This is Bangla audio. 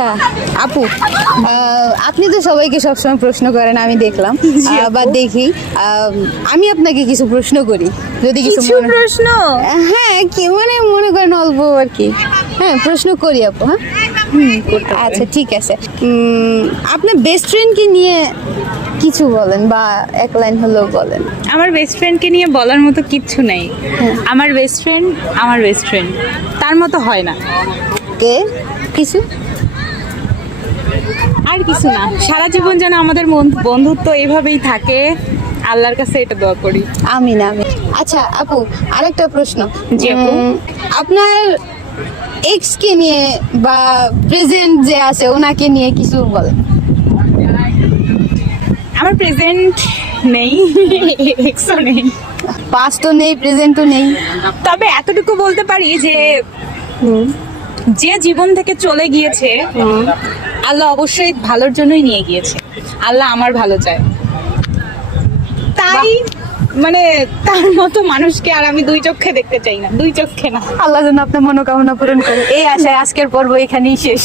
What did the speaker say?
আচ্ছা আপু, আপনি তো সবাইকে সবসময় প্রশ্ন করেন, আমি দেখলাম বা দেখি। আমি আপনাকে কিছু প্রশ্ন করি, যদি কিছু কিছু প্রশ্ন হ্যাঁ কি মানে মনে করেন অল্প আর কি। হ্যাঁ প্রশ্ন করি আপু। হ্যাঁ আচ্ছা ঠিক আছে। আপনার বেস্ট ফ্রেন্ডকে নিয়ে কিছু বলেন বা এক লাইন হলেও বলেন। আমার বেস্ট ফ্রেন্ডকে নিয়ে বলার মতো কিচ্ছু নাই। আমার বেস্ট ফ্রেন্ড আমার বেস্ট ফ্রেন্ড, তার মতো হয় না। কে কিছু আর কিছু না, সারা জীবন যেন আমাদের বন্ধুত্ব এইভাবেই থাকে, আল্লাহর কাছে এটা দোয়া করি। আমি না আমি। আচ্ছা আপু, আরেকটা প্রশ্ন। জি আপু। আপনার এক্স কে নিয়ে বা প্রেজেন্ট যে আছে ওনাকে নিয়ে কিছু বলেন। আমার প্রেজেন্ট নেই, এক্সও নেই, পাস্টও নেই, প্রেজেন্টও নেই। তবে এতটুকু বলতে পারি যে যে জীবন থেকে চলে গিয়েছে আল্লাহ অবশ্যই ভালোর জন্যই নিয়ে গিয়েছে। আল্লাহ আমার ভালো চায়, তাই মানে তার মতো মানুষকে আর আমি দুই চোখে দেখতে চাই না, দুই চোখে না। আল্লাহ যেন আপনার মনোকামনা পূরণ করে। এই আশায় আজকের পর্ব এখানেই শেষ।